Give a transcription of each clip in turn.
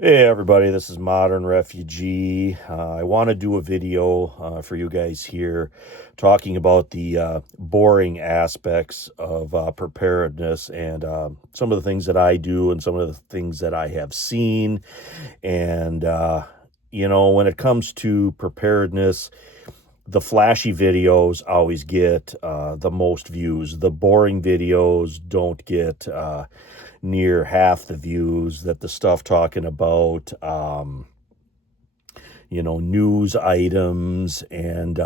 Hey everybody, this is Modern Refugee. I want to do a video for you guys here talking about the boring aspects of preparedness and some of the things that I do and some of the things that I have seen. And, when it comes to preparedness, the flashy videos always get the most views. The boring videos don't get near half the views that the stuff talking about news items and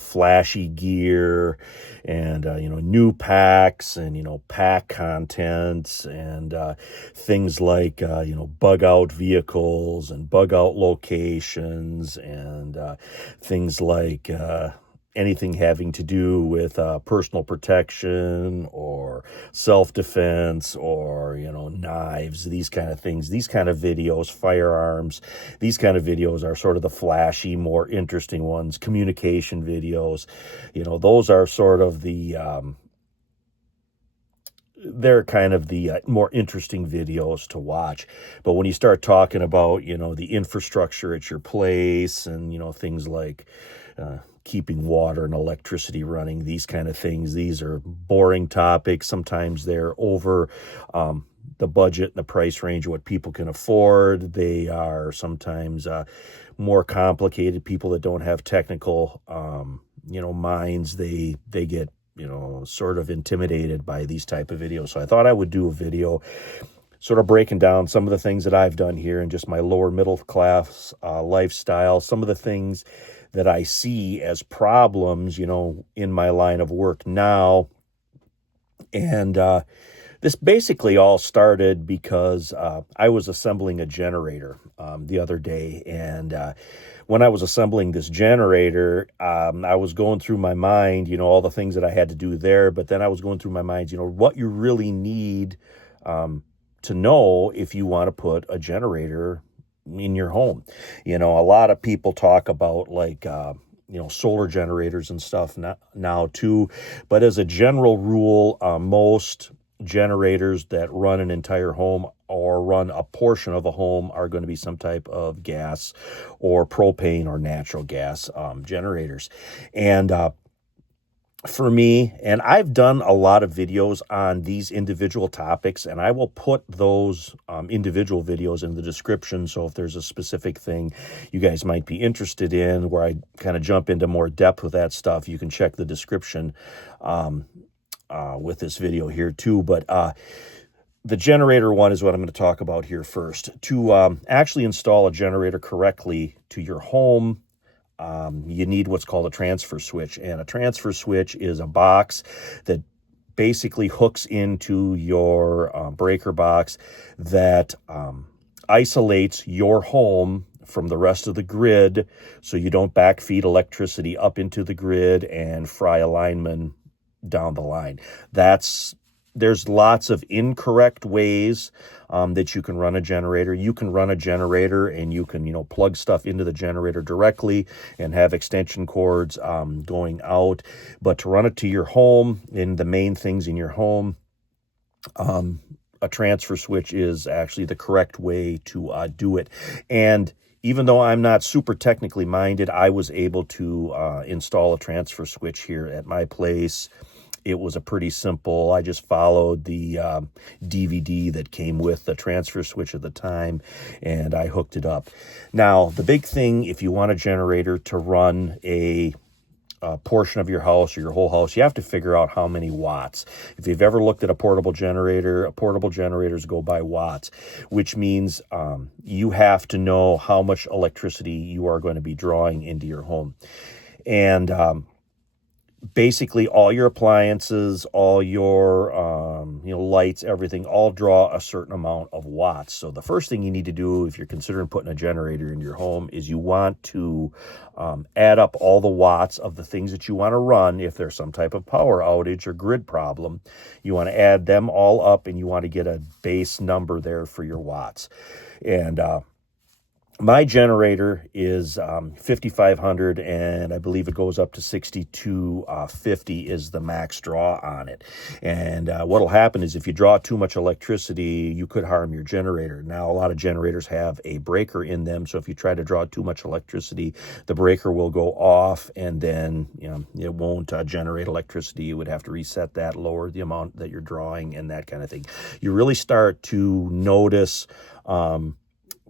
flashy gear and new packs and pack contents and things like bug out vehicles and bug out locations and things like anything having to do with personal protection or self-defense or knives, these kind of things, these kind of videos, firearms, these kind of videos are sort of the flashy, more interesting ones. Communication videos, those are sort of the they're kind of the more interesting videos to watch. But when you start talking about the infrastructure at your place and things like keeping water and electricity running, these kind of things, these are boring topics. Sometimes they're over the budget and the price range of what people can afford. They are sometimes more complicated. People that don't have technical minds, they get sort of intimidated by these type of videos. So I thought I would do a video sort of breaking down some of the things that I've done here in just my lower middle class lifestyle, some of the things that I see as problems, in my line of work now. And this basically all started because I was assembling a generator the other day. And when I was assembling this generator, I was going through my mind, all the things that I had to do there. But then I was going through my mind, what you really need to know if you want to put a generator in your home. A lot of people talk about like, solar generators and stuff now too. But as a general rule, most generators that run an entire home or run a portion of a home are going to be some type of gas or propane or natural gas generators. And for me, and I've done a lot of videos on these individual topics, and I will put those individual videos in the description. So if there's a specific thing you guys might be interested in where I kind of jump into more depth with that stuff, you can check the description with this video here too. But the generator one is what I'm going to talk about here first. To actually install a generator correctly to your home, you need what's called a transfer switch. And a transfer switch is a box that basically hooks into your breaker box that isolates your home from the rest of the grid so you don't backfeed electricity up into the grid and fry a lineman down the line. There's lots of incorrect ways that you can run a generator. You can run a generator and you can, plug stuff into the generator directly and have extension cords going out. But to run it to your home and the main things in your home, a transfer switch is actually the correct way to do it. And even though I'm not super technically minded, I was able to install a transfer switch here at my place. It was a pretty simple, I just followed the DVD that came with the transfer switch at the time, and I hooked it up. Now, the big thing, if you want a generator to run a portion of your house or your whole house, you have to figure out how many watts. If you've ever looked at a portable generators go by watts, which means you have to know how much electricity you are going to be drawing into your home. And basically all your appliances, all your lights, everything, all draw a certain amount of watts. So the first thing you need to do if you're considering putting a generator in your home is you want to add up all the watts of the things that you want to run. If there's some type of power outage or grid problem, you want to add them all up and you want to get a base number there for your watts. And My generator is 5,500, and I believe it goes up to 6,250 is the max draw on it. And what'll happen is if you draw too much electricity, you could harm your generator. Now, a lot of generators have a breaker in them, so if you try to draw too much electricity, the breaker will go off, and then it won't generate electricity. You would have to reset that, lower the amount that you're drawing, and that kind of thing. You really start to notice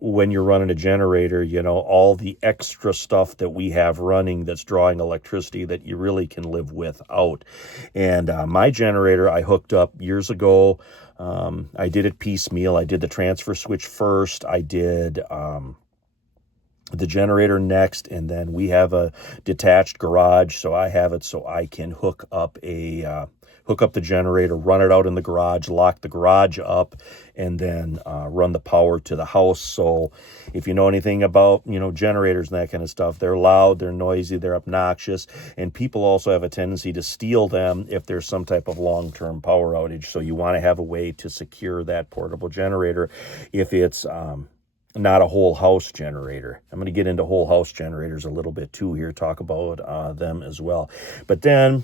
when you're running a generator, all the extra stuff that we have running that's drawing electricity that you really can live without. And my generator I hooked up years ago. I did it piecemeal. I did the transfer switch first. I did the generator next, and then we have a detached garage, so I have it so I can hook up the generator, run it out in the garage, lock the garage up, and then run the power to the house. So if you know anything about generators and that kind of stuff, they're loud, they're noisy, they're obnoxious, and people also have a tendency to steal them if there's some type of long-term power outage. So you want to have a way to secure that portable generator if it's not a whole house generator. I'm going to get into whole house generators a little bit too here, talk about them as well. But then,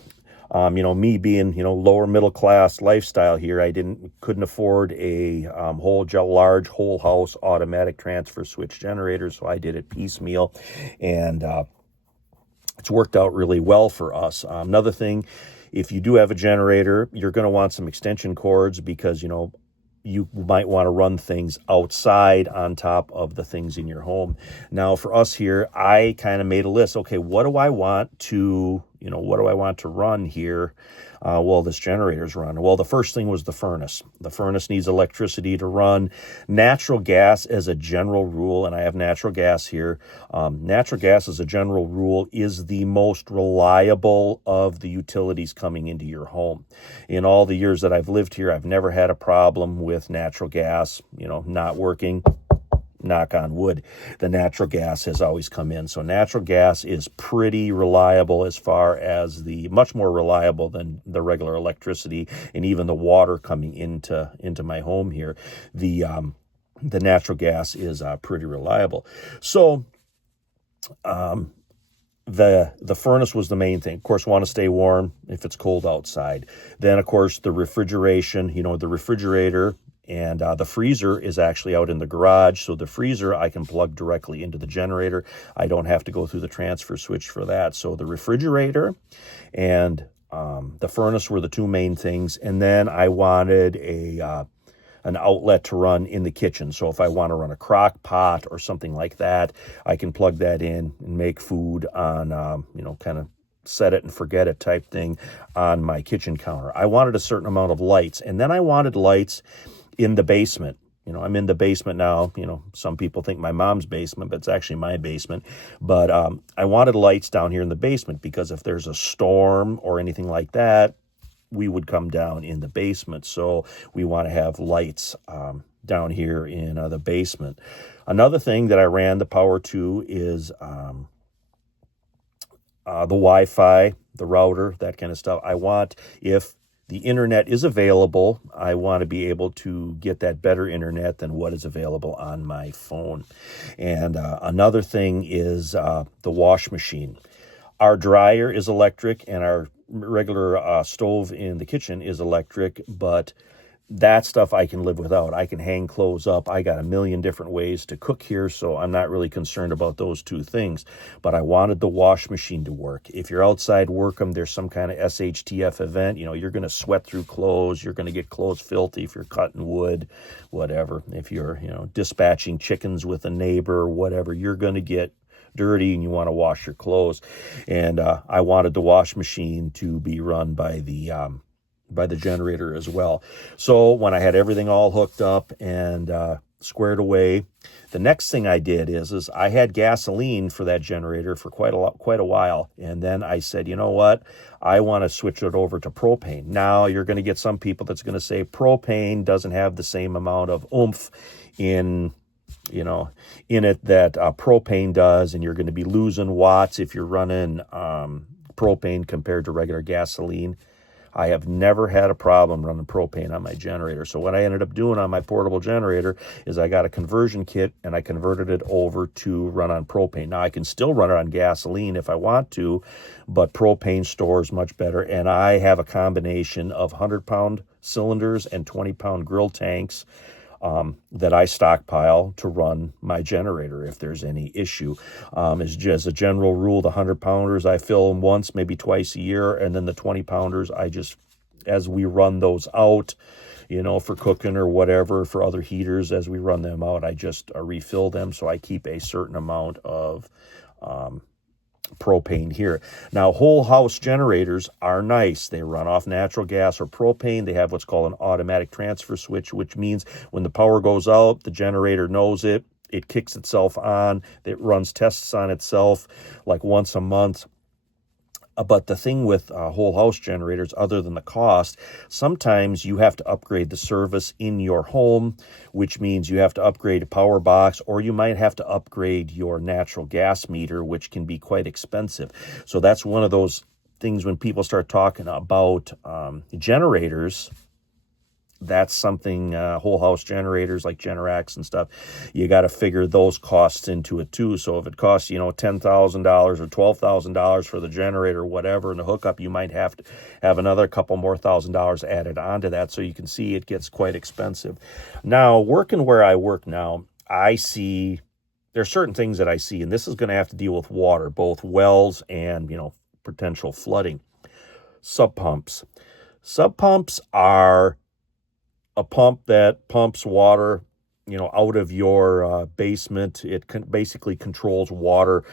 me being, lower middle class lifestyle here, I couldn't afford a large whole house automatic transfer switch generator, so I did it piecemeal, and it's worked out really well for us. Another thing, if you do have a generator, you're going to want some extension cords because, you might want to run things outside on top of the things in your home. Now, for us here, I kind of made a list. Okay, what do I want to run here? This generator's run. Well, the first thing was the furnace. The furnace needs electricity to run. Natural gas as a general rule, and I have natural gas here. Natural gas as a general rule is the most reliable of the utilities coming into your home. In all the years that I've lived here, I've never had a problem with natural gas, not working. Knock on wood, the natural gas has always come in. So natural gas is pretty reliable as far as much more reliable than the regular electricity and even the water coming into my home here. The natural gas is pretty reliable. So the furnace was the main thing. Of course, want to stay warm if it's cold outside. Then, of course, the refrigeration, the refrigerator, and the freezer is actually out in the garage. So the freezer I can plug directly into the generator. I don't have to go through the transfer switch for that. So the refrigerator and the furnace were the two main things. And then I wanted an outlet to run in the kitchen. So if I want to run a crock pot or something like that, I can plug that in and make food on, kind of set it and forget it type thing on my kitchen counter. I wanted a certain amount of lights, and then I wanted lights in the basement. I'm in the basement now. Some people think my mom's basement, but it's actually my basement. But I wanted lights down here in the basement because if there's a storm or anything like that, we would come down in the basement. So we want to have lights down here in the basement. Another thing that I ran the power to is the Wi-Fi, the router, that kind of stuff. I want, if the internet is available, I want to be able to get that better internet than what is available on my phone. And another thing is the wash machine. Our dryer is electric and our regular stove in the kitchen is electric, but that stuff I can live without. I can hang clothes up. I got a million different ways to cook here, so I'm not really concerned about those two things. But I wanted the wash machine to work. If you're outside working, there's some kind of SHTF event, you're going to sweat through clothes. You're going to get clothes filthy if you're cutting wood, whatever. If you're, dispatching chickens with a neighbor, whatever, you're going to get dirty and you want to wash your clothes. And I wanted the wash machine to be run by the generator as well. So when I had everything all hooked up and squared away, the next thing I did is I had gasoline for that generator for quite a while. And then I said, you know what? I want to switch it over to propane. Now you're going to get some people that's going to say propane doesn't have the same amount of oomph in it that propane does, and you're going to be losing watts if you're running propane compared to regular gasoline. I have never had a problem running propane on my generator. So what I ended up doing on my portable generator is I got a conversion kit and I converted it over to run on propane. Now I can still run it on gasoline if I want to, but propane stores much better. And I have a combination of 100-pound cylinders and 20-pound grill tanks that I stockpile to run my generator if there's any issue. As a general rule, the 100-pounders, I fill them once, maybe twice a year, and then the 20-pounders, I just, as we run those out, for cooking or whatever, for other heaters, as we run them out, I just refill them, so I keep a certain amount of propane here. Now, whole house generators are nice. They run off natural gas or propane. They have what's called an automatic transfer switch, which means when the power goes out, the generator knows it. It kicks itself on. It runs tests on itself like once a month. But the thing with whole house generators, other than the cost, sometimes you have to upgrade the service in your home, which means you have to upgrade a power box, or you might have to upgrade your natural gas meter, which can be quite expensive. So that's one of those things when people start talking about generators. That's something, whole house generators like Generacs and stuff, you got to figure those costs into it too. So if it costs, $10,000 or $12,000 for the generator or whatever, and the hookup, you might have to have another couple more $1,000 added onto that. So you can see it gets quite expensive. Now, working where I work now, there's certain things that I see, and this is going to have to deal with water, both wells and, potential flooding. Sub pumps. Sub pumps are a pump that pumps water, out of your basement. It basically controls water,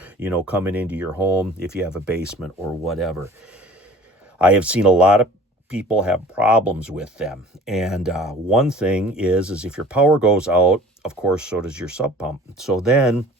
coming into your home if you have a basement or whatever. I have seen a lot of people have problems with them. And one thing is if your power goes out, of course, so does your sub pump. So then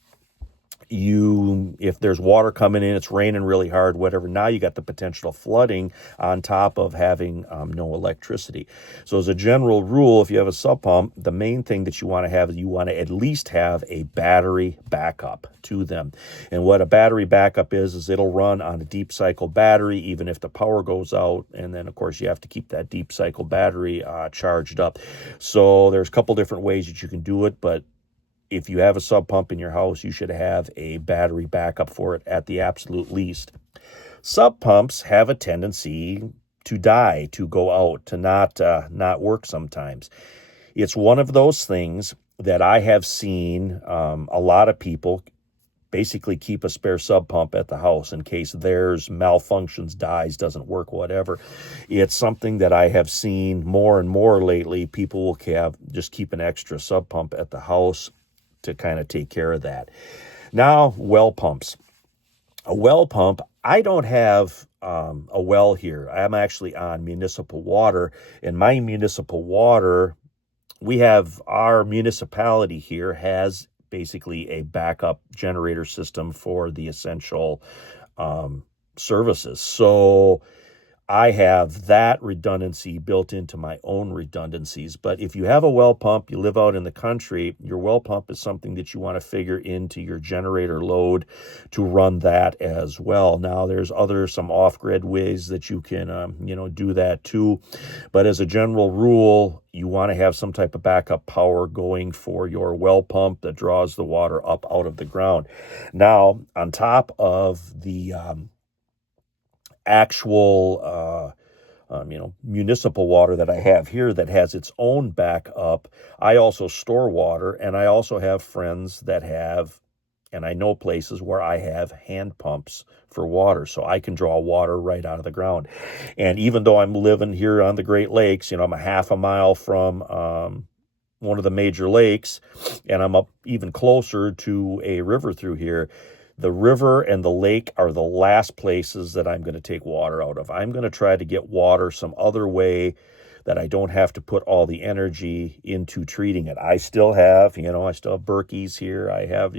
if there's water coming in, it's raining really hard, whatever, now you got the potential of flooding on top of having no electricity. So as a general rule, if you have a sub pump, the main thing that you want to have is you want to at least have a battery backup to them. And what a battery backup is it'll run on a deep cycle battery even if the power goes out. And then, of course, you have to keep that deep cycle battery charged up. So there's a couple different ways that you can do it, but if you have a sub pump in your house, you should have a battery backup for it at the absolute least. Sub pumps have a tendency to die, to go out, to not work sometimes. It's one of those things that I have seen a lot of people basically keep a spare sub pump at the house in case theirs malfunctions, dies, doesn't work, whatever. It's something that I have seen more and more lately. People will just keep an extra sub pump at the house to kind of take care of that. Now, well pumps. A well pump, I don't have a well here. I'm actually on municipal water, and my municipal water, our municipality here has basically a backup generator system for the essential services. So I have that redundancy built into my own redundancies. But if you have a well pump, you live out in the country, your well pump is something that you want to figure into your generator load to run that as well. Now, there's some off-grid ways that you can, do that too. But as a general rule, you want to have some type of backup power going for your well pump that draws the water up out of the ground. Now, on top of the actual municipal water that I have here that has its own backup, I also store water, and I also have friends that have, and I know places where I have hand pumps for water, so I can draw water right out of the ground. And even though I'm living here on the Great Lakes, I'm a half a mile from one of the major lakes, and I'm up even closer to a river through here. The river and the lake are the last places that I'm going to take water out of. I'm going to try to get water some other way that I don't have to put all the energy into treating it. I still have Berkeys here. I have,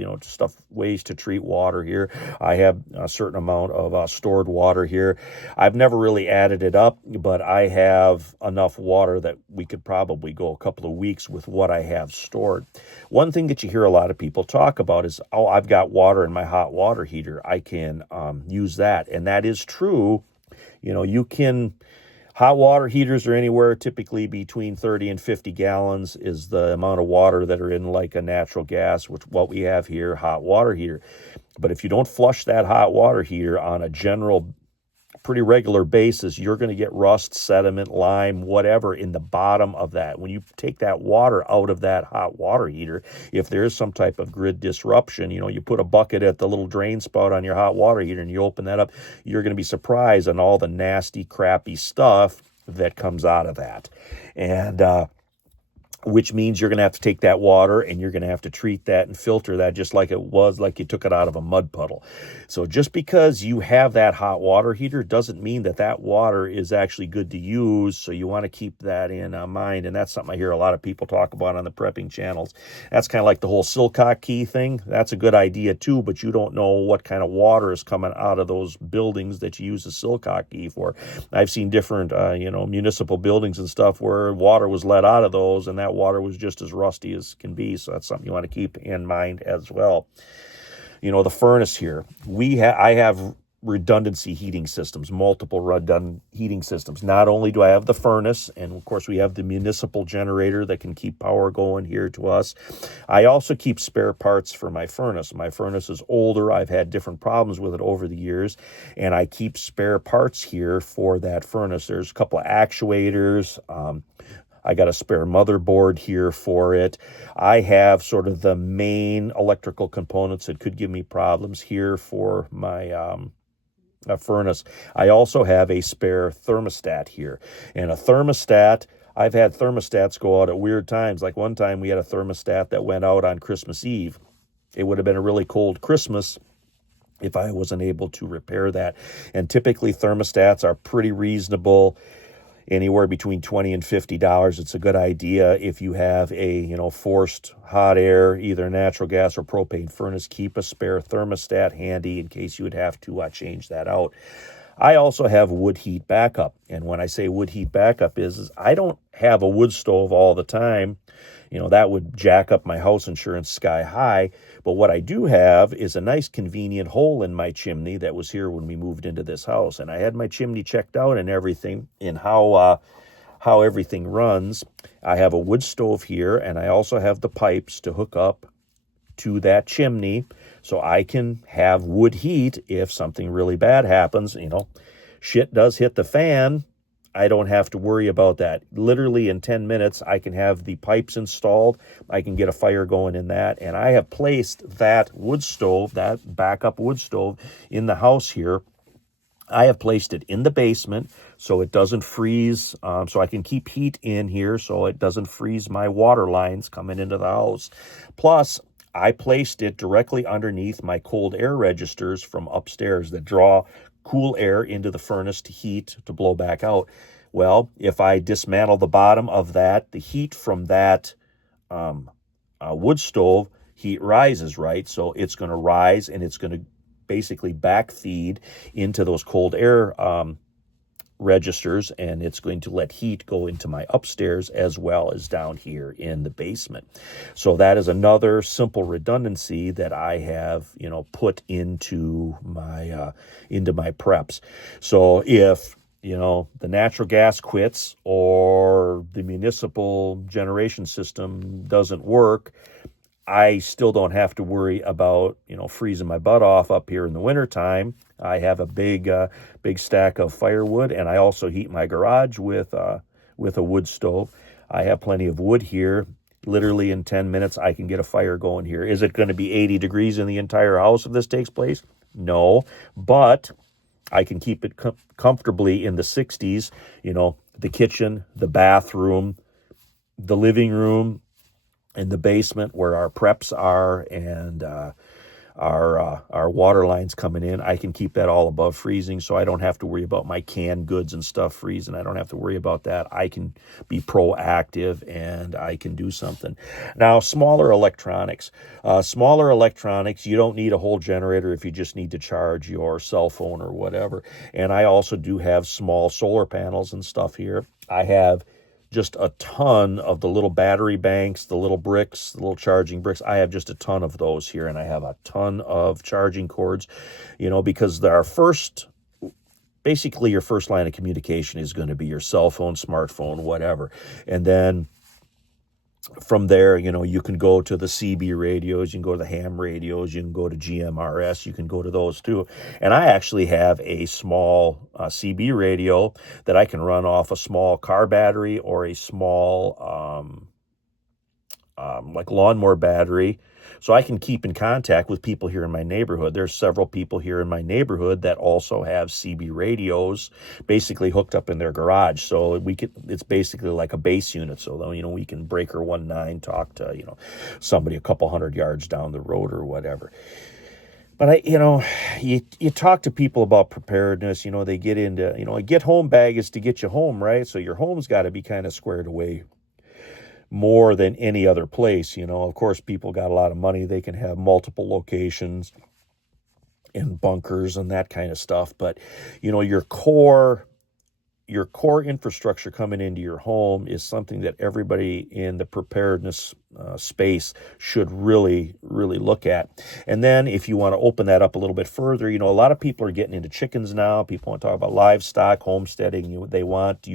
ways to treat water here. I have a certain amount of stored water here. I've never really added it up, but I have enough water that we could probably go a couple of weeks with what I have stored. One thing that you hear a lot of people talk about is, I've got water in my hot water heater. I can use that. And that is true. You can Hot water heaters are anywhere typically between 30 and 50 gallons is the amount of water that are in like a natural gas, which what we have here, hot water heater. But if you don't flush that hot water heater on a general, pretty regular basis, you're going to get rust, sediment, lime, whatever in the bottom of that. When you take that water out of that hot water heater, if there is some type of grid disruption, you put a bucket at the little drain spout on your hot water heater and you open that up, you're going to be surprised on all the nasty, crappy stuff that comes out of that. And which means you're going to have to take that water and you're going to have to treat that and filter that just like it was, like you took it out of a mud puddle. So just because you have that hot water heater doesn't mean that that water is actually good to use. So you want to keep that in mind. And that's something I hear a lot of people talk about on the prepping channels. That's kind of like the whole Silcock key thing. That's a good idea too, but you don't know what kind of water is coming out of those buildings that you use the Silcock key for. I've seen different, municipal buildings and stuff where water was let out of those, and that water was just as rusty as can be. So that's something you want to keep in mind as well. The furnace here, I have redundancy heating systems, multiple redundant heating systems. Not only do I have the furnace, and of course we have the municipal generator that can keep power going here to us, I also keep spare parts for my furnace. My furnace is older. I've had different problems with it over the years, and I keep spare parts here for that furnace. There's a couple of actuators. I got a spare motherboard here for it. I have sort of the main electrical components that could give me problems here for my furnace. I also have a spare thermostat here. And a thermostat, I've had thermostats go out at weird times. Like one time we had a thermostat that went out on Christmas Eve. It would have been a really cold Christmas if I wasn't able to repair that. And typically thermostats are pretty reasonable, anywhere between $20 and $50. It's a good idea if you have a, forced hot air, either natural gas or propane furnace, keep a spare thermostat handy in case you would have to change that out. I also have wood heat backup. And when I say wood heat backup is I don't have a wood stove all the time. That would jack up my house insurance sky high. But what I do have is a nice convenient hole in my chimney that was here when we moved into this house. And I had my chimney checked out and everything, and how everything runs. I have a wood stove here, and I also have the pipes to hook up to that chimney so I can have wood heat if something really bad happens. Shit does hit the fan. I don't have to worry about that. Literally in 10 minutes, I can have the pipes installed. I can get a fire going in that. And I have placed that wood stove, that backup wood stove, in the house here. I have placed it in the basement so it doesn't freeze, so I can keep heat in here so it doesn't freeze my water lines coming into the house. Plus, I placed it directly underneath my cold air registers from upstairs that draw cool air into the furnace to heat to blow back out. Well, if I dismantle the bottom of that, the heat from that wood stove, heat rises, right? So it's going to rise and it's going to basically backfeed into those cold air registers, and it's going to let heat go into my upstairs as well as down here in the basement. So that is another simple redundancy that I have, put into my preps. So if the natural gas quits or the municipal generation system doesn't work, I still don't have to worry about, freezing my butt off up here in the wintertime. I have a big stack of firewood, and I also heat my garage with a wood stove. I have plenty of wood here. Literally in 10 minutes, I can get a fire going here. Is it going to be 80 degrees in the entire house if this takes place? No, but I can keep it comfortably in the 60s. The kitchen, the bathroom, the living room, in the basement where our preps are, and our water lines coming in, I can keep that all above freezing, so I don't have to worry about my canned goods and stuff freezing. I don't have to worry about that. I can be proactive and I can do something. Now, smaller electronics, you don't need a whole generator if you just need to charge your cell phone or whatever. And I also do have small solar panels and stuff here. I have just a ton of the little battery banks, the little bricks, the little charging bricks. I have just a ton of those here, and I have a ton of charging cords, because our first basically your first line of communication is going to be your cell phone, smartphone, whatever. And then from there, you can go to the CB radios, you can go to the ham radios, you can go to GMRS, you can go to those too. And I actually have a small CB radio that I can run off a small car battery or a small like lawnmower battery. So I can keep in contact with people here in my neighborhood. There's several people here in my neighborhood that also have CB radios basically hooked up in their garage. So it's basically like a base unit. So, we can breaker 19, talk to, somebody a couple hundred yards down the road or whatever. But you talk to people about preparedness, they get into, a get home bag is to get you home, right? So your home's got to be kind of squared away more than any other place. Of course, people got a lot of money. They can have multiple locations and bunkers and that kind of stuff. But, your core infrastructure coming into your home is something that everybody in the preparedness space should really, really look at. And then if you want to open that up a little bit further, a lot of people are getting into chickens now. People want to talk about livestock, homesteading. They want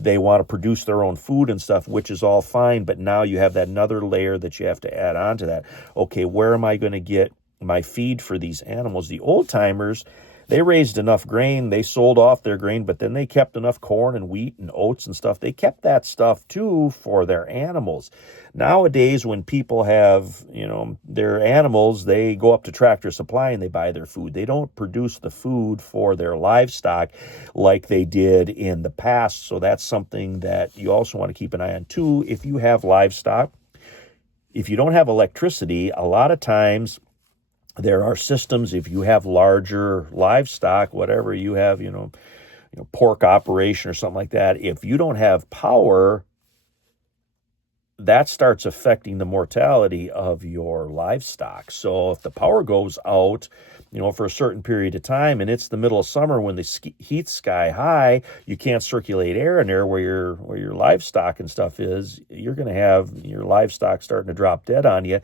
they want to produce their own food and stuff, which is all fine. But now you have that another layer that you have to add on to that. Okay, where am I going to get my feed for these animals? The old timers, they raised enough grain, they sold off their grain, but then they kept enough corn and wheat and oats and stuff. They kept that stuff too for their animals. Nowadays, when people have, their animals, they go up to Tractor Supply and they buy their food. They don't produce the food for their livestock like they did in the past. So that's something that you also want to keep an eye on too. If you have livestock, if you don't have electricity, a lot of times there are systems. If you have larger livestock, whatever you have, pork operation or something like that, if you don't have power, that starts affecting the mortality of your livestock. So if the power goes out, for a certain period of time, and it's the middle of summer when the heat's sky high, you can't circulate air in there where your livestock and stuff is, you're going to have your livestock starting to drop dead on you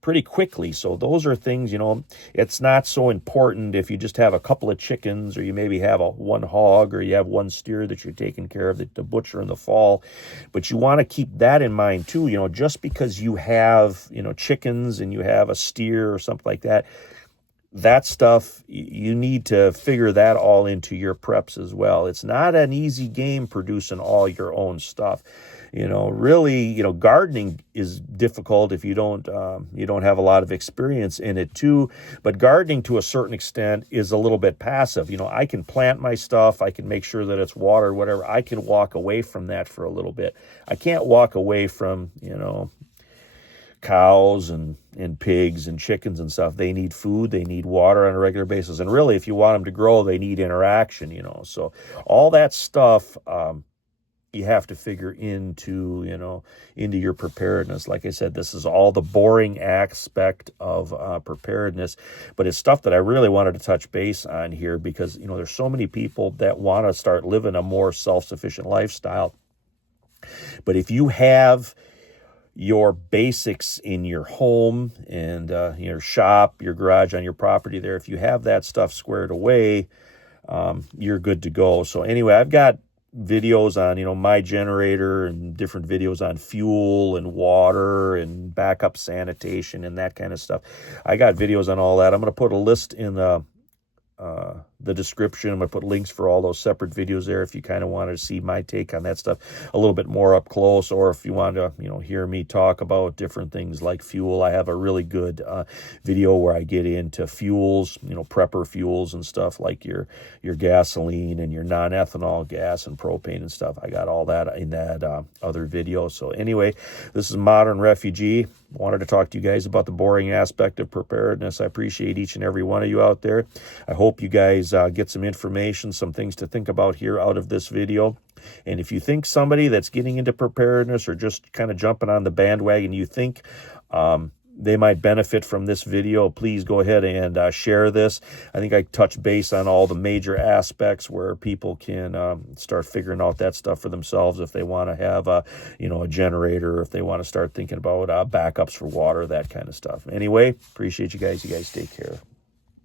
pretty quickly. So those are things, it's not so important if you just have a couple of chickens, or you maybe have one hog, or you have one steer that you're taking care of, the butcher in the fall. But you want to keep that in mind too. Just because you have, chickens and you have a steer or something like that, that stuff, you need to figure that all into your preps as well. It's not an easy game producing all your own stuff. Really, gardening is difficult if you don't have a lot of experience in it too. But gardening to a certain extent is a little bit passive. I can plant my stuff. I can make sure that it's watered, whatever. I can walk away from that for a little bit. I can't walk away from, cows and pigs and chickens and stuff. They need food. They need water on a regular basis. And really, if you want them to grow, they need interaction, So all that stuff, you have to figure into your preparedness. Like I said, this is all the boring aspect of preparedness, but it's stuff that I really wanted to touch base on here because, there's so many people that want to start living a more self-sufficient lifestyle. But if you have your basics in your home and your shop, your garage, on your property there, if you have that stuff squared away, you're good to go. So anyway, I've got videos on, my generator, and different videos on fuel and water and backup sanitation and that kind of stuff. I got videos on all that. I'm going to put a list in the description. I'm going to put links for all those separate videos there if you kind of want to see my take on that stuff a little bit more up close, or if you want to, hear me talk about different things like fuel. I have a really good video where I get into fuels, prepper fuels and stuff like your gasoline and your non-ethanol gas and propane and stuff. I got all that in that other video. So anyway, this is Modern Refugee. Wanted to talk to you guys about the boring aspect of preparedness. I appreciate each and every one of you out there. I hope you guys get some information, some things to think about here out of this video. And if you think somebody that's getting into preparedness or just kind of jumping on the bandwagon, you think they might benefit from this video, please go ahead and share this. I think I touched base on all the major aspects where people can start figuring out that stuff for themselves if they want to have a generator, or if they want to start thinking about backups for water, that kind of stuff. Anyway, appreciate you guys. You guys take care.